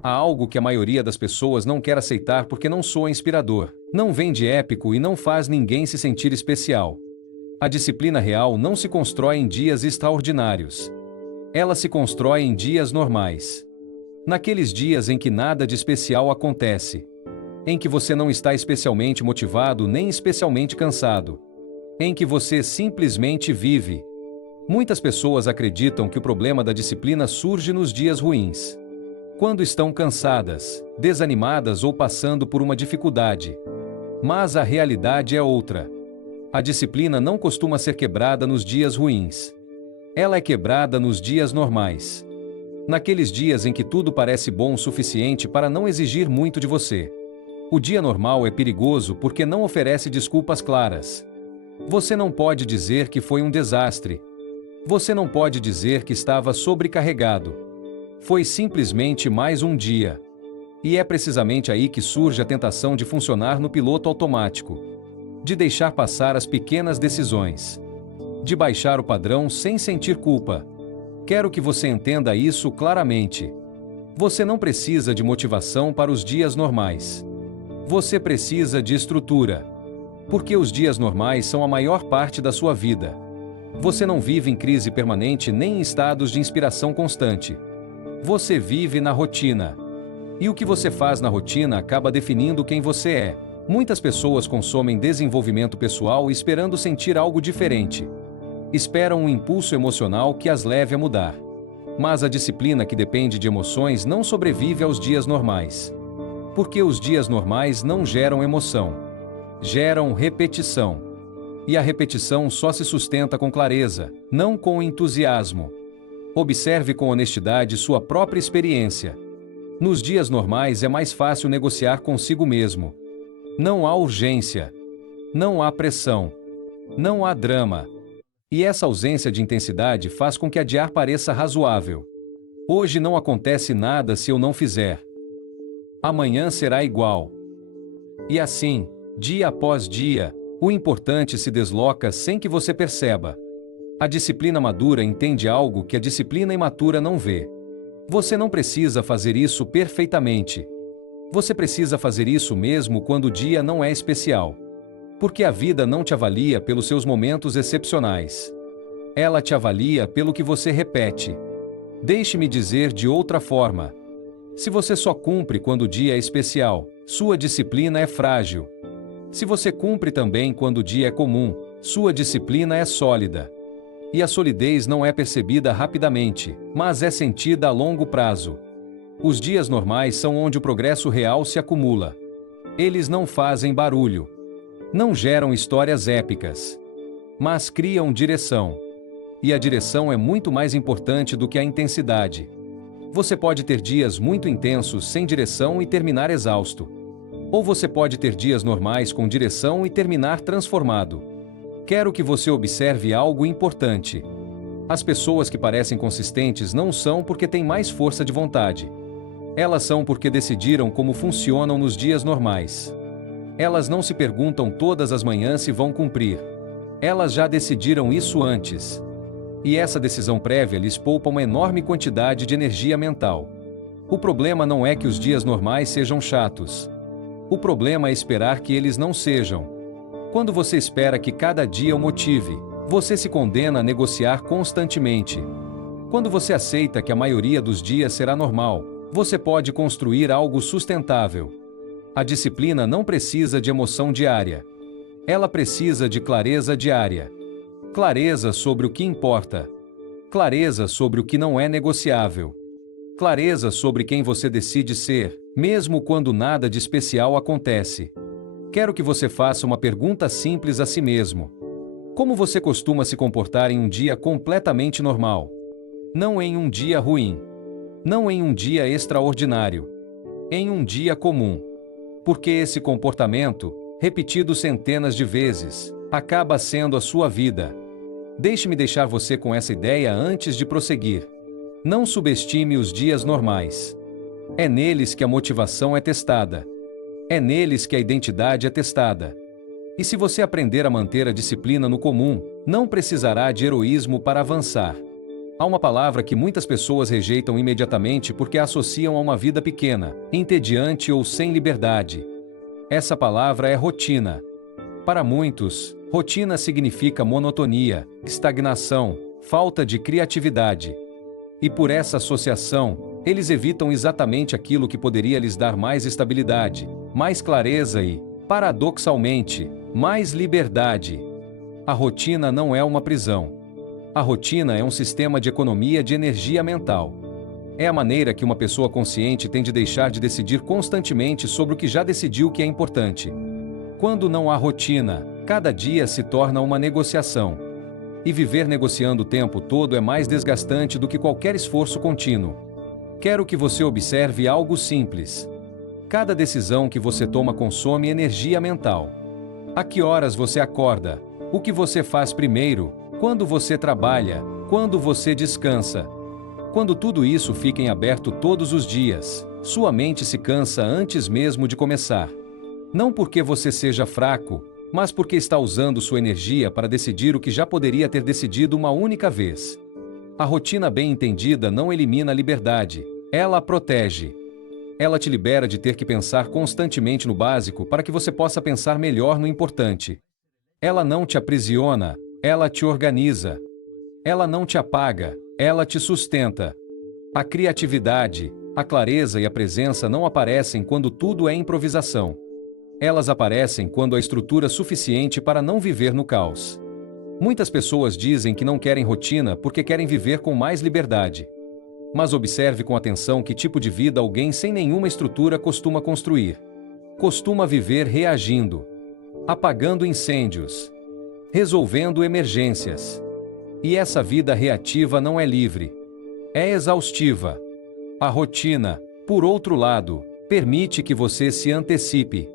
Há algo que a maioria das pessoas não quer aceitar porque não soa inspirador, não vende épico e não faz ninguém se sentir especial. A disciplina real não se constrói em dias extraordinários. Ela se constrói em dias normais. Naqueles dias em que nada de especial acontece. Em que você não está especialmente motivado nem especialmente cansado. Em que você simplesmente vive. Muitas pessoas acreditam que o problema da disciplina surge nos dias ruins. Quando estão cansadas, desanimadas ou passando por uma dificuldade. Mas a realidade é outra. A disciplina não costuma ser quebrada nos dias ruins. Ela é quebrada nos dias normais. Naqueles dias em que tudo parece bom o suficiente para não exigir muito de você. O dia normal é perigoso porque não oferece desculpas claras. Você não pode dizer que foi um desastre. Você não pode dizer que estava sobrecarregado. Foi simplesmente mais um dia. E é precisamente aí que surge a tentação de funcionar no piloto automático. De deixar passar as pequenas decisões. De baixar o padrão sem sentir culpa. Quero que você entenda isso claramente. Você não precisa de motivação para os dias normais. Você precisa de estrutura. Porque os dias normais são a maior parte da sua vida. Você não vive em crise permanente nem em estados de inspiração constante. Você vive na rotina. E o que você faz na rotina acaba definindo quem você é. Muitas pessoas consomem desenvolvimento pessoal esperando sentir algo diferente. Esperam um impulso emocional que as leve a mudar. Mas a disciplina que depende de emoções não sobrevive aos dias normais. Porque os dias normais não geram emoção. Geram repetição. E a repetição só se sustenta com clareza, não com entusiasmo. Observe com honestidade sua própria experiência. Nos dias normais é mais fácil negociar consigo mesmo. Não há urgência. Não há pressão. Não há drama. E essa ausência de intensidade faz com que adiar pareça razoável. Hoje não acontece nada se eu não fizer. Amanhã será igual. E assim, dia após dia, o importante se desloca sem que você perceba. A disciplina madura entende algo que a disciplina imatura não vê. Você não precisa fazer isso perfeitamente. Você precisa fazer isso mesmo quando o dia não é especial. Porque a vida não te avalia pelos seus momentos excepcionais. Ela te avalia pelo que você repete. Deixe-me dizer de outra forma. Se você só cumpre quando o dia é especial, sua disciplina é frágil. Se você cumpre também quando o dia é comum, sua disciplina é sólida. E a solidez não é percebida rapidamente, mas é sentida a longo prazo. Os dias normais são onde o progresso real se acumula. Eles não fazem barulho. Não geram histórias épicas. Mas criam direção. E a direção é muito mais importante do que a intensidade. Você pode ter dias muito intensos sem direção e terminar exausto. Ou você pode ter dias normais com direção e terminar transformado. Quero que você observe algo importante. As pessoas que parecem consistentes não são porque têm mais força de vontade. Elas são porque decidiram como funcionam nos dias normais. Elas não se perguntam todas as manhãs se vão cumprir. Elas já decidiram isso antes. E essa decisão prévia lhes poupa uma enorme quantidade de energia mental. O problema não é que os dias normais sejam chatos. O problema é esperar que eles não sejam. Quando você espera que cada dia o motive, você se condena a negociar constantemente. Quando você aceita que a maioria dos dias será normal, você pode construir algo sustentável. A disciplina não precisa de emoção diária. Ela precisa de clareza diária. Clareza sobre o que importa. Clareza sobre o que não é negociável. Clareza sobre quem você decide ser, mesmo quando nada de especial acontece. Quero que você faça uma pergunta simples a si mesmo. Como você costuma se comportar em um dia completamente normal? Não em um dia ruim. Não em um dia extraordinário. Em um dia comum. Porque esse comportamento, repetido centenas de vezes, acaba sendo a sua vida. Deixe-me deixar você com essa ideia antes de prosseguir. Não subestime os dias normais. É neles que a motivação é testada. É neles que a identidade é testada. E se você aprender a manter a disciplina no comum, não precisará de heroísmo para avançar. Há uma palavra que muitas pessoas rejeitam imediatamente porque a associam a uma vida pequena, entediante ou sem liberdade. Essa palavra é rotina. Para muitos, rotina significa monotonia, estagnação, falta de criatividade. E por essa associação, eles evitam exatamente aquilo que poderia lhes dar mais estabilidade, mais clareza e, paradoxalmente, mais liberdade. A rotina não é uma prisão. A rotina é um sistema de economia de energia mental. É a maneira que uma pessoa consciente tem de deixar de decidir constantemente sobre o que já decidiu que é importante. Quando não há rotina, cada dia se torna uma negociação. E viver negociando o tempo todo é mais desgastante do que qualquer esforço contínuo. Quero que você observe algo simples. Cada decisão que você toma consome energia mental. A que horas você acorda? O que você faz primeiro? Quando você trabalha? Quando você descansa? Quando tudo isso fica em aberto todos os dias, sua mente se cansa antes mesmo de começar. Não porque você seja fraco, mas porque está usando sua energia para decidir o que já poderia ter decidido uma única vez. A rotina bem entendida não elimina a liberdade, ela a protege. Ela te libera de ter que pensar constantemente no básico para que você possa pensar melhor no importante. Ela não te aprisiona, ela te organiza. Ela não te apaga, ela te sustenta. A criatividade, a clareza e a presença não aparecem quando tudo é improvisação. Elas aparecem quando há estrutura suficiente para não viver no caos. Muitas pessoas dizem que não querem rotina porque querem viver com mais liberdade. Mas observe com atenção que tipo de vida alguém sem nenhuma estrutura costuma construir. Costuma viver reagindo, apagando incêndios, resolvendo emergências. E essa vida reativa não é livre. É exaustiva. A rotina, por outro lado, permite que você se antecipe.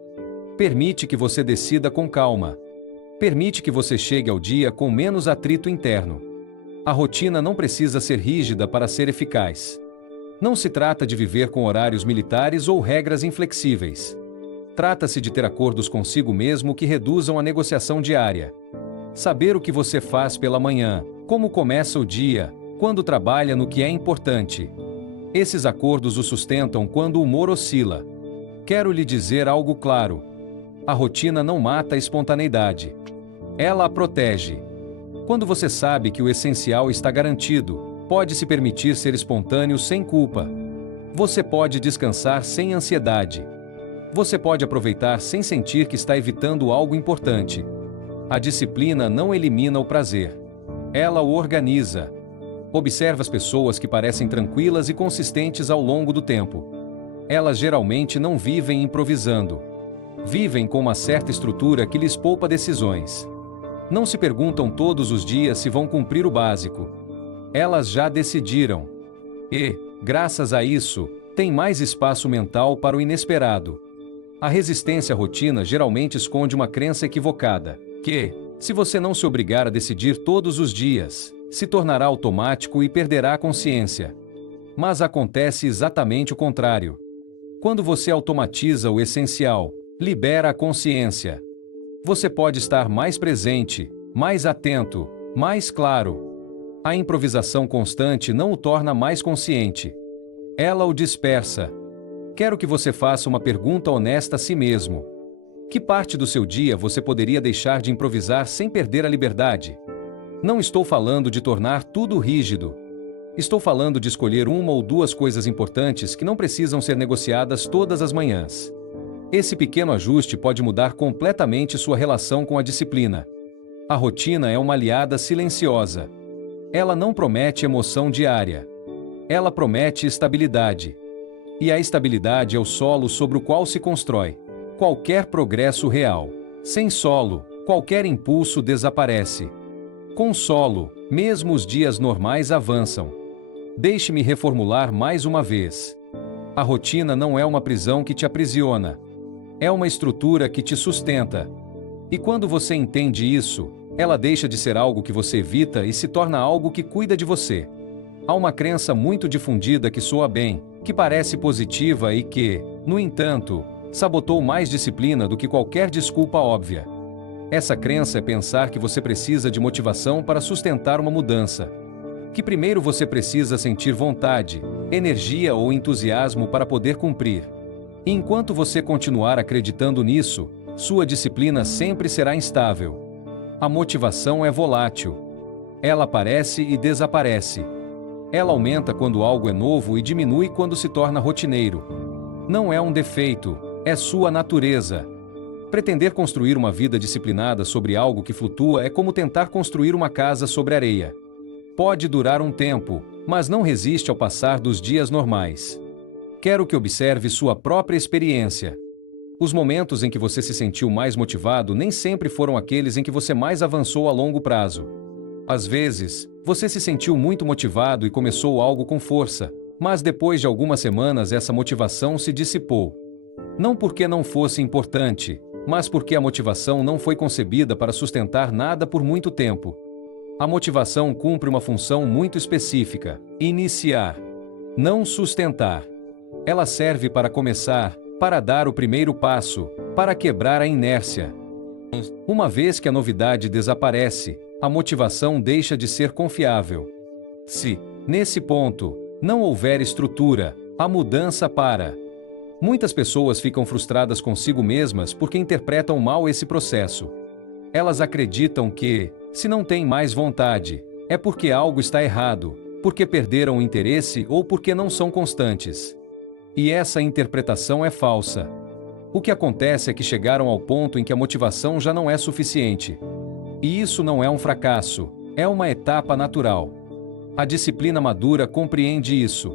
Permite que você decida com calma. Permite que você chegue ao dia com menos atrito interno. A rotina não precisa ser rígida para ser eficaz. Não se trata de viver com horários militares ou regras inflexíveis. Trata-se de ter acordos consigo mesmo que reduzam a negociação diária. Saber o que você faz pela manhã, como começa o dia, quando trabalha no que é importante. Esses acordos o sustentam quando o humor oscila. Quero lhe dizer algo claro. A rotina não mata a espontaneidade. Ela a protege. Quando você sabe que o essencial está garantido, pode se permitir ser espontâneo sem culpa. Você pode descansar sem ansiedade. Você pode aproveitar sem sentir que está evitando algo importante. A disciplina não elimina o prazer. Ela o organiza. Observe as pessoas que parecem tranquilas e consistentes ao longo do tempo. Elas geralmente não vivem improvisando. Vivem com uma certa estrutura que lhes poupa decisões. Não se perguntam todos os dias se vão cumprir o básico. Elas já decidiram. E, graças a isso, têm mais espaço mental para o inesperado. A resistência à rotina geralmente esconde uma crença equivocada, que, se você não se obrigar a decidir todos os dias, se tornará automático e perderá a consciência. Mas acontece exatamente o contrário. Quando você automatiza o essencial, libera a consciência. Você pode estar mais presente, mais atento, mais claro. A improvisação constante não o torna mais consciente. Ela o dispersa. Quero que você faça uma pergunta honesta a si mesmo. Que parte do seu dia você poderia deixar de improvisar sem perder a liberdade? Não estou falando de tornar tudo rígido. Estou falando de escolher uma ou duas coisas importantes que não precisam ser negociadas todas as manhãs. Esse pequeno ajuste pode mudar completamente sua relação com a disciplina. A rotina é uma aliada silenciosa. Ela não promete emoção diária. Ela promete estabilidade. E a estabilidade é o solo sobre o qual se constrói qualquer progresso real. Sem solo, qualquer impulso desaparece. Com solo, mesmo os dias normais avançam. Deixe-me reformular mais uma vez. A rotina não é uma prisão que te aprisiona. É uma estrutura que te sustenta. E quando você entende isso, ela deixa de ser algo que você evita e se torna algo que cuida de você. Há uma crença muito difundida que soa bem, que parece positiva e que, no entanto, sabotou mais disciplina do que qualquer desculpa óbvia. Essa crença é pensar que você precisa de motivação para sustentar uma mudança. Que primeiro você precisa sentir vontade, energia ou entusiasmo para poder cumprir. E enquanto você continuar acreditando nisso, sua disciplina sempre será instável. A motivação é volátil. Ela aparece e desaparece. Ela aumenta quando algo é novo e diminui quando se torna rotineiro. Não é um defeito, é sua natureza. Pretender construir uma vida disciplinada sobre algo que flutua é como tentar construir uma casa sobre areia. Pode durar um tempo, mas não resiste ao passar dos dias normais. Quero que observe sua própria experiência. Os momentos em que você se sentiu mais motivado nem sempre foram aqueles em que você mais avançou a longo prazo. Às vezes, você se sentiu muito motivado e começou algo com força, mas depois de algumas semanas essa motivação se dissipou. Não porque não fosse importante, mas porque a motivação não foi concebida para sustentar nada por muito tempo. A motivação cumpre uma função muito específica: iniciar, não sustentar. Ela serve para começar, para dar o primeiro passo, para quebrar a inércia. Uma vez que a novidade desaparece, a motivação deixa de ser confiável. Se, nesse ponto, não houver estrutura, a mudança para. Muitas pessoas ficam frustradas consigo mesmas porque interpretam mal esse processo. Elas acreditam que, se não têm mais vontade, é porque algo está errado, porque perderam o interesse ou porque não são constantes. E essa interpretação é falsa. O que acontece é que chegaram ao ponto em que a motivação já não é suficiente. E isso não é um fracasso, é uma etapa natural. A disciplina madura compreende isso.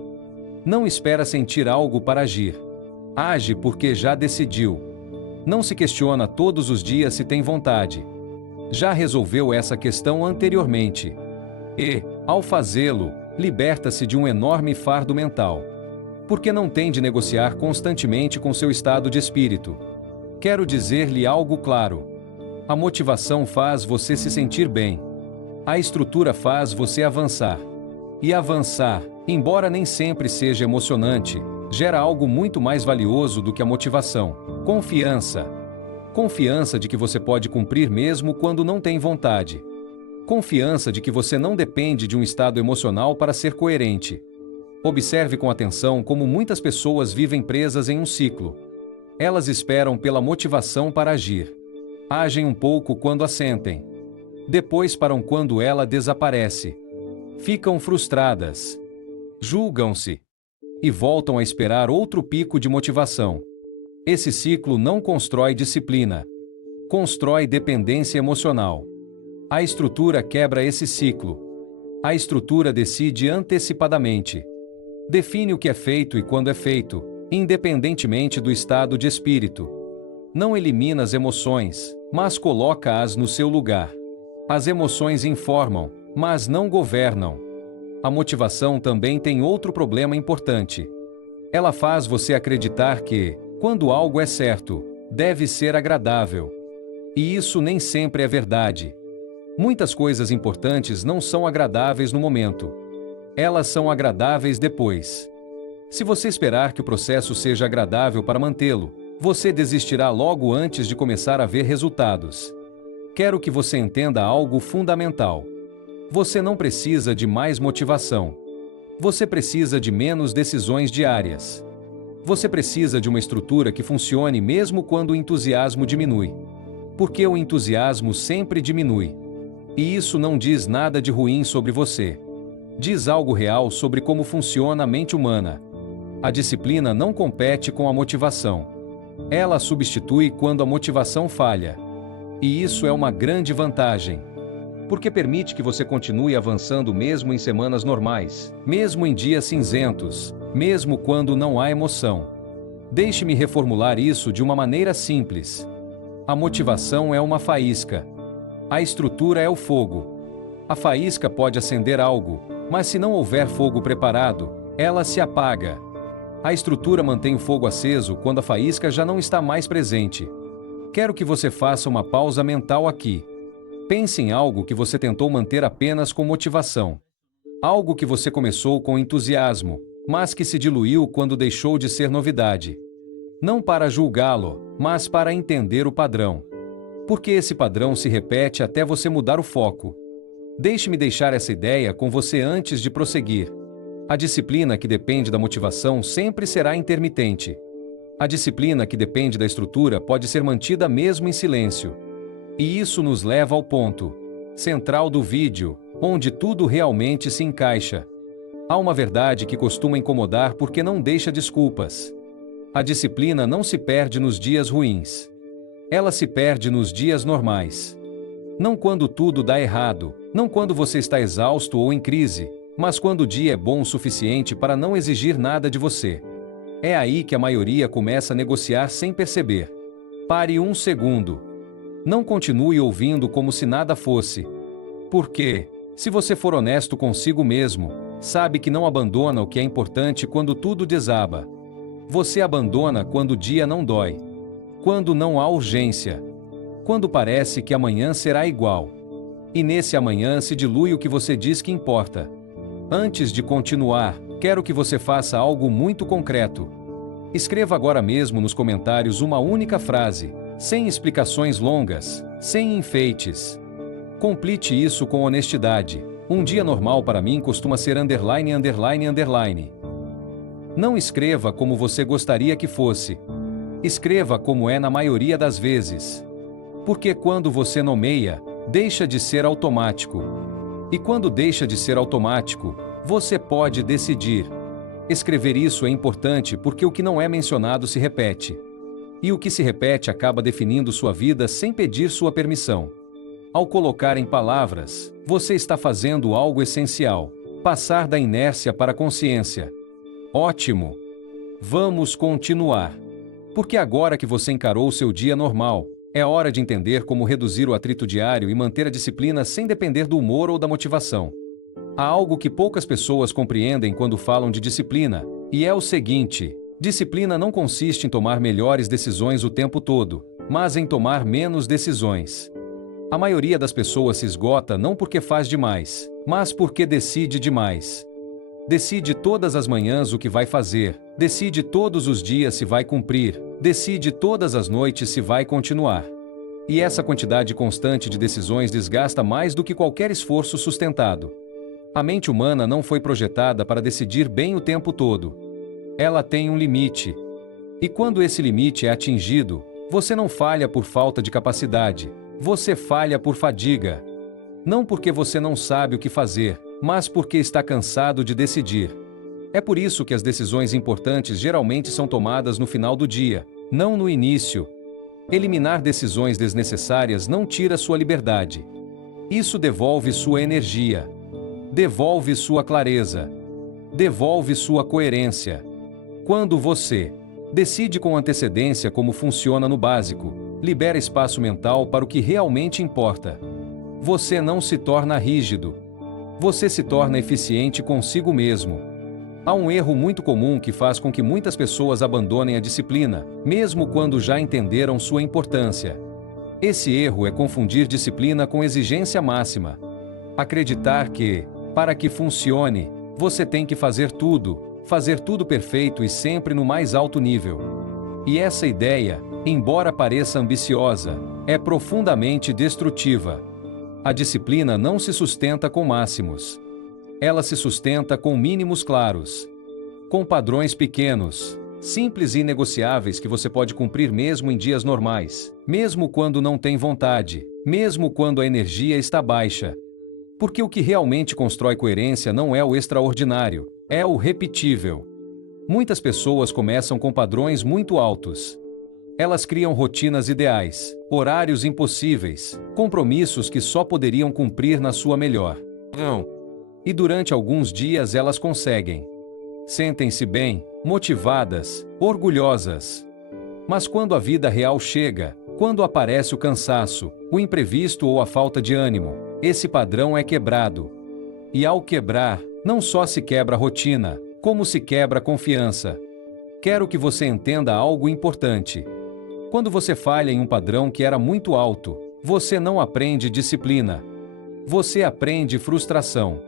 Não espera sentir algo para agir. Age porque já decidiu. Não se questiona todos os dias se tem vontade. Já resolveu essa questão anteriormente. E, ao fazê-lo, liberta-se de um enorme fardo mental. Porque não tem de negociar constantemente com seu estado de espírito. Quero dizer-lhe algo claro. A motivação faz você se sentir bem. A estrutura faz você avançar. E avançar, embora nem sempre seja emocionante, gera algo muito mais valioso do que a motivação: confiança. Confiança de que você pode cumprir mesmo quando não tem vontade. Confiança de que você não depende de um estado emocional para ser coerente. Observe com atenção como muitas pessoas vivem presas em um ciclo. Elas esperam pela motivação para agir. Agem um pouco quando a sentem. Depois param quando ela desaparece. Ficam frustradas. Julgam-se. E voltam a esperar outro pico de motivação. Esse ciclo não constrói disciplina. Constrói dependência emocional. A estrutura quebra esse ciclo. A estrutura decide antecipadamente. Define o que é feito e quando é feito, independentemente do estado de espírito. Não elimina as emoções, mas coloca-as no seu lugar. As emoções informam, mas não governam. A motivação também tem outro problema importante. Ela faz você acreditar que, quando algo é certo, deve ser agradável. E isso nem sempre é verdade. Muitas coisas importantes não são agradáveis no momento. Elas são agradáveis depois. Se você esperar que o processo seja agradável para mantê-lo, você desistirá logo antes de começar a ver resultados. Quero que você entenda algo fundamental. Você não precisa de mais motivação. Você precisa de menos decisões diárias. Você precisa de uma estrutura que funcione mesmo quando o entusiasmo diminui. Porque o entusiasmo sempre diminui. E isso não diz nada de ruim sobre você. Diz algo real sobre como funciona a mente humana. A disciplina não compete com a motivação. Ela a substitui quando a motivação falha. E isso é uma grande vantagem. Porque permite que você continue avançando mesmo em semanas normais, mesmo em dias cinzentos, mesmo quando não há emoção. Deixe-me reformular isso de uma maneira simples. A motivação é uma faísca. A estrutura é o fogo. A faísca pode acender algo, mas se não houver fogo preparado, ela se apaga. A estrutura mantém o fogo aceso quando a faísca já não está mais presente. Quero que você faça uma pausa mental aqui. Pense em algo que você tentou manter apenas com motivação. Algo que você começou com entusiasmo, mas que se diluiu quando deixou de ser novidade. Não para julgá-lo, mas para entender o padrão. Porque esse padrão se repete até você mudar o foco. Deixe-me deixar essa ideia com você antes de prosseguir. A disciplina que depende da motivação sempre será intermitente. A disciplina que depende da estrutura pode ser mantida mesmo em silêncio. E isso nos leva ao ponto central do vídeo, onde tudo realmente se encaixa. Há uma verdade que costuma incomodar porque não deixa desculpas. A disciplina não se perde nos dias ruins. Ela se perde nos dias normais. Não quando tudo dá errado, não quando você está exausto ou em crise, mas quando o dia é bom o suficiente para não exigir nada de você. É aí que a maioria começa a negociar sem perceber. Pare um segundo. Não continue ouvindo como se nada fosse. Porque, se você for honesto consigo mesmo, sabe que não abandona o que é importante quando tudo desaba. Você abandona quando o dia não dói. Quando não há urgência. Quando parece que amanhã será igual. E nesse amanhã se dilui o que você diz que importa. Antes de continuar, quero que você faça algo muito concreto. Escreva agora mesmo nos comentários uma única frase, sem explicações longas, sem enfeites. Complete isso com honestidade. Um dia normal para mim costuma ser underline, underline, underline. Não escreva como você gostaria que fosse. Escreva como é na maioria das vezes. Porque quando você nomeia, deixa de ser automático. E quando deixa de ser automático, você pode decidir. Escrever isso é importante porque o que não é mencionado se repete. E o que se repete acaba definindo sua vida sem pedir sua permissão. Ao colocar em palavras, você está fazendo algo essencial: passar da inércia para a consciência. Ótimo! Vamos continuar. Porque agora que você encarou seu dia normal, é hora de entender como reduzir o atrito diário e manter a disciplina sem depender do humor ou da motivação. Há algo que poucas pessoas compreendem quando falam de disciplina, e é o seguinte: disciplina não consiste em tomar melhores decisões o tempo todo, mas em tomar menos decisões. A maioria das pessoas se esgota não porque faz demais, mas porque decide demais. Decide todas as manhãs o que vai fazer, decide todos os dias se vai cumprir, decide todas as noites se vai continuar. E essa quantidade constante de decisões desgasta mais do que qualquer esforço sustentado. A mente humana não foi projetada para decidir bem o tempo todo. Ela tem um limite. E quando esse limite é atingido, você não falha por falta de capacidade, você falha por fadiga. Não porque você não sabe o que fazer, mas porque está cansado de decidir. É por isso que as decisões importantes geralmente são tomadas no final do dia, não no início. Eliminar decisões desnecessárias não tira sua liberdade. Isso devolve sua energia. Devolve sua clareza. Devolve sua coerência. Quando você decide com antecedência como funciona no básico, libera espaço mental para o que realmente importa. Você não se torna rígido. Você se torna eficiente consigo mesmo. Há um erro muito comum que faz com que muitas pessoas abandonem a disciplina, mesmo quando já entenderam sua importância. Esse erro é confundir disciplina com exigência máxima. Acreditar que, para que funcione, você tem que fazer tudo perfeito e sempre no mais alto nível. E essa ideia, embora pareça ambiciosa, é profundamente destrutiva. A disciplina não se sustenta com máximos. Ela se sustenta com mínimos claros. Com padrões pequenos, simples e inegociáveis que você pode cumprir mesmo em dias normais, mesmo quando não tem vontade, mesmo quando a energia está baixa. Porque o que realmente constrói coerência não é o extraordinário, é o repetível. Muitas pessoas começam com padrões muito altos. Elas criam rotinas ideais, horários impossíveis, compromissos que só poderiam cumprir na sua melhor. E durante alguns dias elas conseguem. Sentem-se bem, motivadas, orgulhosas. Mas quando a vida real chega, quando aparece o cansaço, o imprevisto ou a falta de ânimo, esse padrão é quebrado. E ao quebrar, não só se quebra a rotina, como se quebra a confiança. Quero que você entenda algo importante. Quando você falha em um padrão que era muito alto, você não aprende disciplina. Você aprende frustração.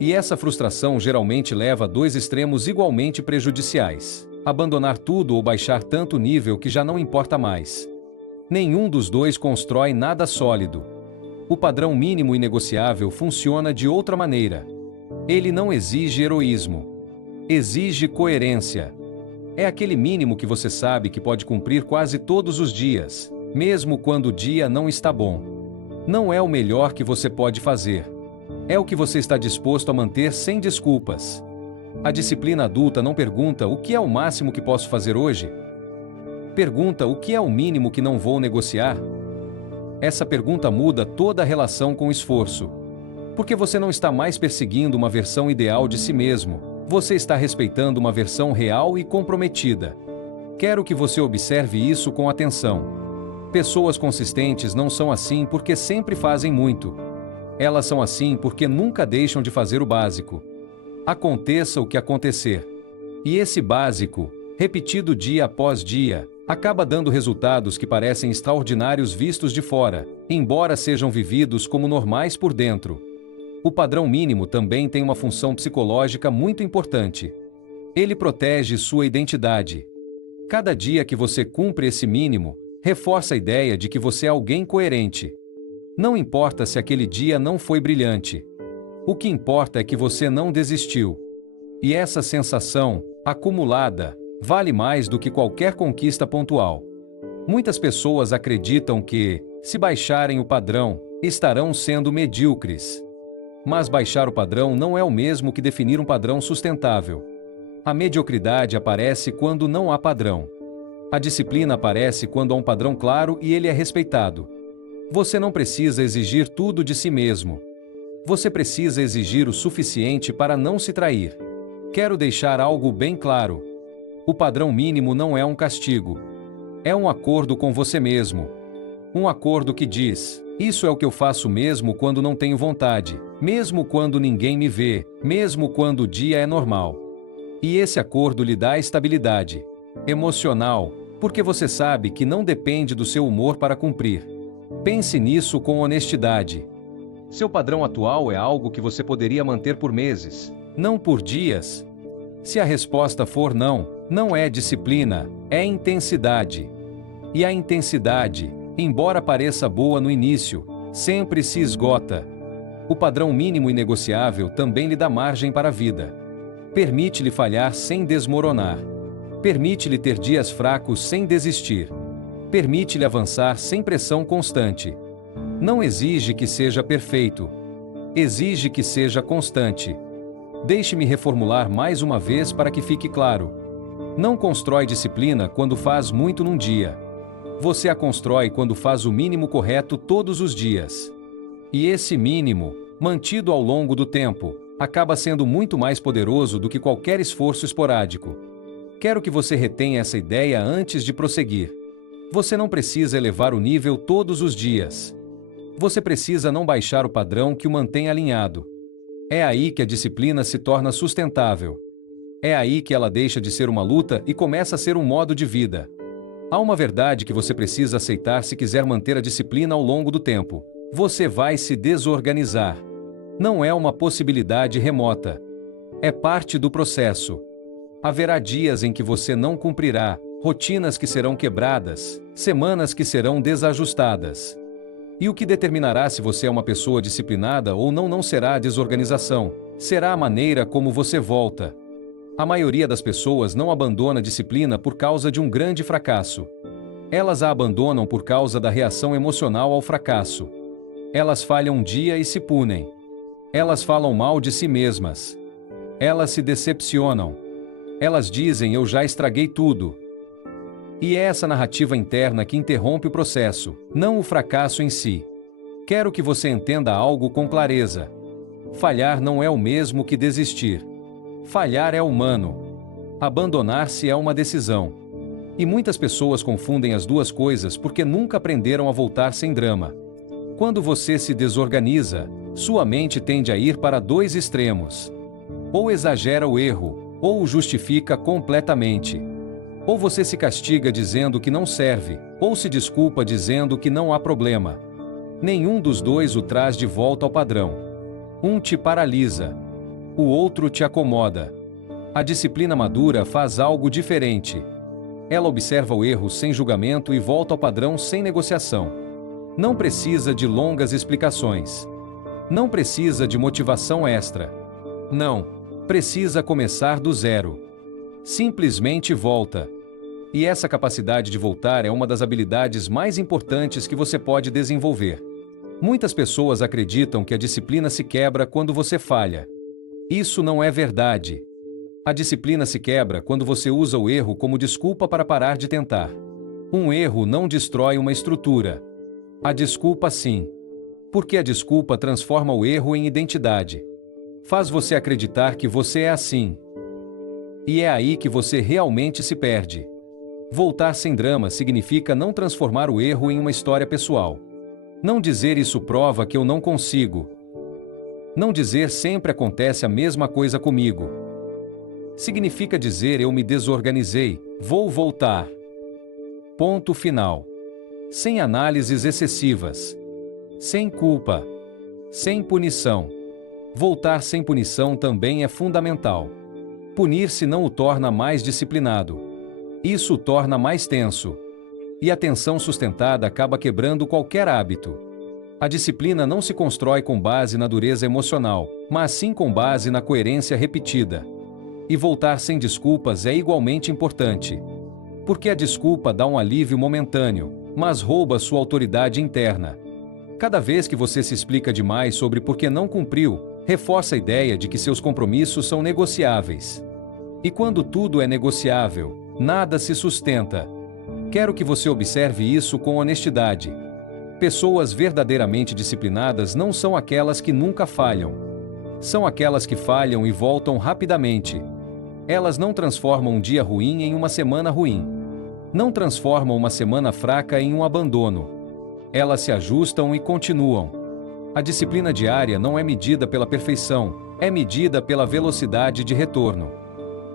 E essa frustração geralmente leva a dois extremos igualmente prejudiciais: abandonar tudo ou baixar tanto o nível que já não importa mais. Nenhum dos dois constrói nada sólido. O padrão mínimo inegociável funciona de outra maneira. Ele não exige heroísmo. Exige coerência. É aquele mínimo que você sabe que pode cumprir quase todos os dias, mesmo quando o dia não está bom. Não é o melhor que você pode fazer. É o que você está disposto a manter sem desculpas. A disciplina adulta não pergunta o que é o máximo que posso fazer hoje. Pergunta o que é o mínimo que não vou negociar. Essa pergunta muda toda a relação com o esforço. Porque você não está mais perseguindo uma versão ideal de si mesmo, você está respeitando uma versão real e comprometida. Quero que você observe isso com atenção. Pessoas consistentes não são assim porque sempre fazem muito. Elas são assim porque nunca deixam de fazer o básico. Aconteça o que acontecer. E esse básico, repetido dia após dia, acaba dando resultados que parecem extraordinários vistos de fora, embora sejam vividos como normais por dentro. O padrão mínimo também tem uma função psicológica muito importante. Ele protege sua identidade. Cada dia que você cumpre esse mínimo, reforça a ideia de que você é alguém coerente. Não importa se aquele dia não foi brilhante. O que importa é que você não desistiu. E essa sensação, acumulada, vale mais do que qualquer conquista pontual. Muitas pessoas acreditam que, se baixarem o padrão, estarão sendo medíocres. Mas baixar o padrão não é o mesmo que definir um padrão sustentável. A mediocridade aparece quando não há padrão. A disciplina aparece quando há um padrão claro e ele é respeitado. Você não precisa exigir tudo de si mesmo. Você precisa exigir o suficiente para não se trair. Quero deixar algo bem claro. O padrão mínimo não é um castigo. É um acordo com você mesmo. Um acordo que diz: isso é o que eu faço mesmo quando não tenho vontade, mesmo quando ninguém me vê, mesmo quando o dia é normal. E esse acordo lhe dá estabilidade emocional, porque você sabe que não depende do seu humor para cumprir. Pense nisso com honestidade. Seu padrão atual é algo que você poderia manter por meses, não por dias. Se a resposta for não, não é disciplina, é intensidade. E a intensidade, embora pareça boa no início, sempre se esgota. O padrão mínimo inegociável também lhe dá margem para a vida. Permite-lhe falhar sem desmoronar. Permite-lhe ter dias fracos sem desistir. Permite-lhe avançar sem pressão constante. Não exige que seja perfeito. Exige que seja constante. Deixe-me reformular mais uma vez para que fique claro. Não constrói disciplina quando faz muito num dia. Você a constrói quando faz o mínimo correto todos os dias. E esse mínimo, mantido ao longo do tempo, acaba sendo muito mais poderoso do que qualquer esforço esporádico. Quero que você retenha essa ideia antes de prosseguir. Você não precisa elevar o nível todos os dias. Você precisa não baixar o padrão que o mantém alinhado. É aí que a disciplina se torna sustentável. É aí que ela deixa de ser uma luta e começa a ser um modo de vida. Há uma verdade que você precisa aceitar se quiser manter a disciplina ao longo do tempo. Você vai se desorganizar. Não é uma possibilidade remota. É parte do processo. Haverá dias em que você não cumprirá, rotinas que serão quebradas, semanas que serão desajustadas. E o que determinará se você é uma pessoa disciplinada ou não será a desorganização, será a maneira como você volta. A maioria das pessoas não abandona a disciplina por causa de um grande fracasso. Elas a abandonam por causa da reação emocional ao fracasso. Elas falham um dia e se punem. Elas falam mal de si mesmas. Elas se decepcionam. Elas dizem: eu já estraguei tudo. E é essa narrativa interna que interrompe o processo, não o fracasso em si. Quero que você entenda algo com clareza. Falhar não é o mesmo que desistir. Falhar é humano. Abandonar-se é uma decisão. E muitas pessoas confundem as duas coisas porque nunca aprenderam a voltar sem drama. Quando você se desorganiza, sua mente tende a ir para dois extremos. Ou exagera o erro, ou o justifica completamente. Ou você se castiga dizendo que não serve, ou se desculpa dizendo que não há problema. Nenhum dos dois o traz de volta ao padrão. Um te paralisa. O outro te acomoda. A disciplina madura faz algo diferente. Ela observa o erro sem julgamento e volta ao padrão sem negociação. Não precisa de longas explicações. Não precisa de motivação extra. Não. Precisa começar do zero. Simplesmente volta. E essa capacidade de voltar é uma das habilidades mais importantes que você pode desenvolver. Muitas pessoas acreditam que a disciplina se quebra quando você falha. Isso não é verdade. A disciplina se quebra quando você usa o erro como desculpa para parar de tentar. Um erro não destrói uma estrutura. A desculpa sim. Porque a desculpa transforma o erro em identidade. Faz você acreditar que você é assim. E é aí que você realmente se perde. Voltar sem drama significa não transformar o erro em uma história pessoal. Não dizer isso prova que eu não consigo. Não dizer sempre acontece a mesma coisa comigo. Significa dizer eu me desorganizei, vou voltar. Ponto final. Sem análises excessivas. Sem culpa. Sem punição. Voltar sem punição também é fundamental. Punir-se não o torna mais disciplinado. Isso o torna mais tenso. E a tensão sustentada acaba quebrando qualquer hábito. A disciplina não se constrói com base na dureza emocional, mas sim com base na coerência repetida. E voltar sem desculpas é igualmente importante. Porque a desculpa dá um alívio momentâneo, mas rouba sua autoridade interna. Cada vez que você se explica demais sobre por que não cumpriu, reforça a ideia de que seus compromissos são negociáveis. E quando tudo é negociável, nada se sustenta. Quero que você observe isso com honestidade. Pessoas verdadeiramente disciplinadas não são aquelas que nunca falham. São aquelas que falham e voltam rapidamente. Elas não transformam um dia ruim em uma semana ruim. Não transformam uma semana fraca em um abandono. Elas se ajustam e continuam. A disciplina diária não é medida pela perfeição, é medida pela velocidade de retorno.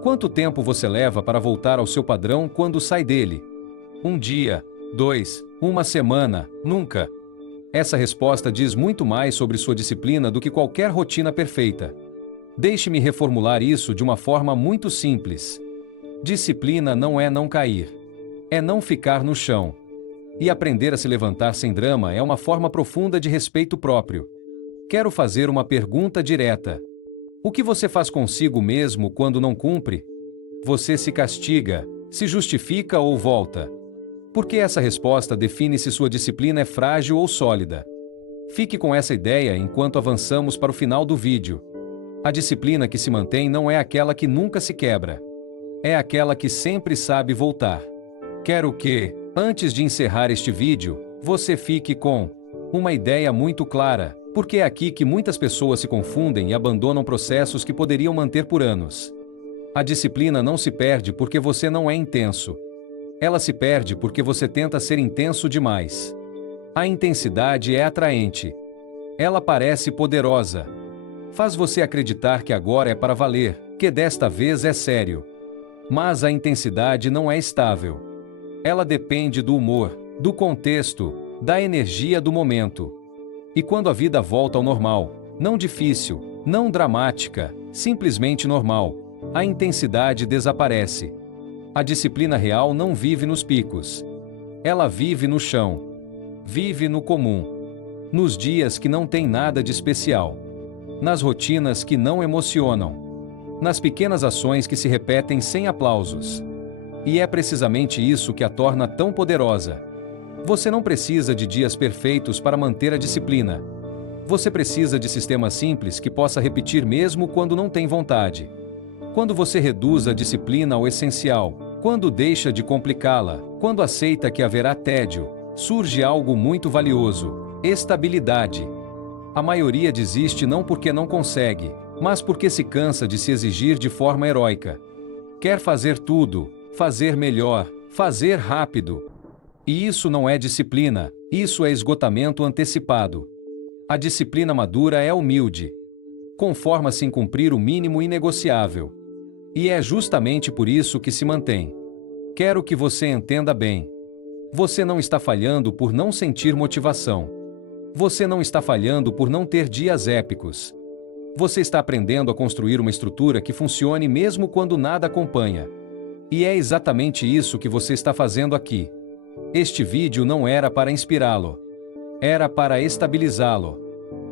Quanto tempo você leva para voltar ao seu padrão quando sai dele? Um dia, 2, uma semana, nunca. Essa resposta diz muito mais sobre sua disciplina do que qualquer rotina perfeita. Deixe-me reformular isso de uma forma muito simples. Disciplina não é não cair. É não ficar no chão. E aprender a se levantar sem drama é uma forma profunda de respeito próprio. Quero fazer uma pergunta direta. O que você faz consigo mesmo quando não cumpre? Você se castiga, se justifica ou volta? Porque essa resposta define se sua disciplina é frágil ou sólida. Fique com essa ideia enquanto avançamos para o final do vídeo. A disciplina que se mantém não é aquela que nunca se quebra. É aquela que sempre sabe voltar. Quero que, antes de encerrar este vídeo, você fique com uma ideia muito clara, porque é aqui que muitas pessoas se confundem e abandonam processos que poderiam manter por anos. A disciplina não se perde porque você não é intenso. Ela se perde porque você tenta ser intenso demais. A intensidade é atraente. Ela parece poderosa. Faz você acreditar que agora é para valer, que desta vez é sério. Mas a intensidade não é estável. Ela depende do humor, do contexto, da energia do momento. E quando a vida volta ao normal, não difícil, não dramática, simplesmente normal, a intensidade desaparece. A disciplina real não vive nos picos. Ela vive no chão. Vive no comum. Nos dias que não tem nada de especial. Nas rotinas que não emocionam. Nas pequenas ações que se repetem sem aplausos. E é precisamente isso que a torna tão poderosa. Você não precisa de dias perfeitos para manter a disciplina. Você precisa de sistemas simples que possa repetir mesmo quando não tem vontade. Quando você reduz a disciplina ao essencial, quando deixa de complicá-la, quando aceita que haverá tédio, surge algo muito valioso: estabilidade. A maioria desiste não porque não consegue, mas porque se cansa de se exigir de forma heróica. Quer fazer tudo, fazer melhor, fazer rápido. E isso não é disciplina, isso é esgotamento antecipado. A disciplina madura é humilde. Conforma-se em cumprir o mínimo inegociável. E é justamente por isso que se mantém. Quero que você entenda bem. Você não está falhando por não sentir motivação. Você não está falhando por não ter dias épicos. Você está aprendendo a construir uma estrutura que funcione mesmo quando nada acompanha. E é exatamente isso que você está fazendo aqui. Este vídeo não era para inspirá-lo. Era para estabilizá-lo.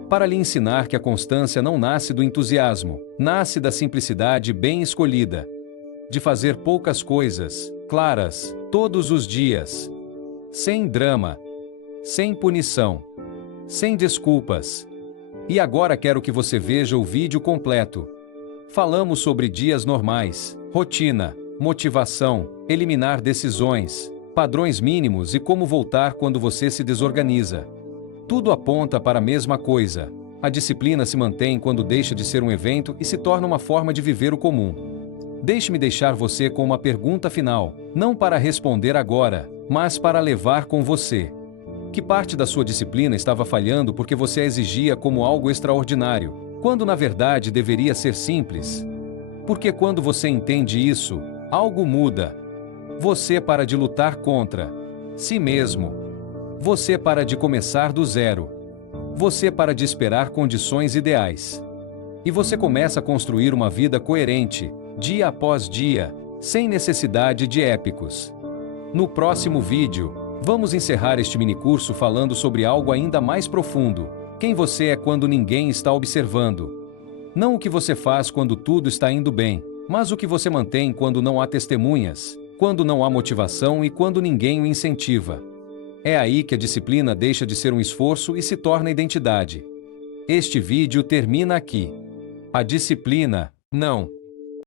Para lhe ensinar que a constância não nasce do entusiasmo, nasce da simplicidade bem escolhida. De fazer poucas coisas, claras, todos os dias. Sem drama. Sem punição. Sem desculpas. E agora quero que você veja o vídeo completo. Falamos sobre dias normais, rotina, motivação, eliminar decisões, padrões mínimos e como voltar quando você se desorganiza. Tudo aponta para a mesma coisa. A disciplina se mantém quando deixa de ser um evento e se torna uma forma de viver o comum. Deixe-me deixar você com uma pergunta final, não para responder agora, mas para levar com você. Que parte da sua disciplina estava falhando porque você a exigia como algo extraordinário, quando na verdade deveria ser simples? Porque quando você entende isso, algo muda. Você para de lutar contra si mesmo. Você para de começar do zero. Você para de esperar condições ideais. E você começa a construir uma vida coerente, dia após dia, sem necessidade de épicos. No próximo vídeo, vamos encerrar este minicurso falando sobre algo ainda mais profundo. Quem você é quando ninguém está observando. Não o que você faz quando tudo está indo bem, mas o que você mantém quando não há testemunhas, quando não há motivação e quando ninguém o incentiva. É aí que a disciplina deixa de ser um esforço e se torna identidade. Este vídeo termina aqui. A disciplina, não.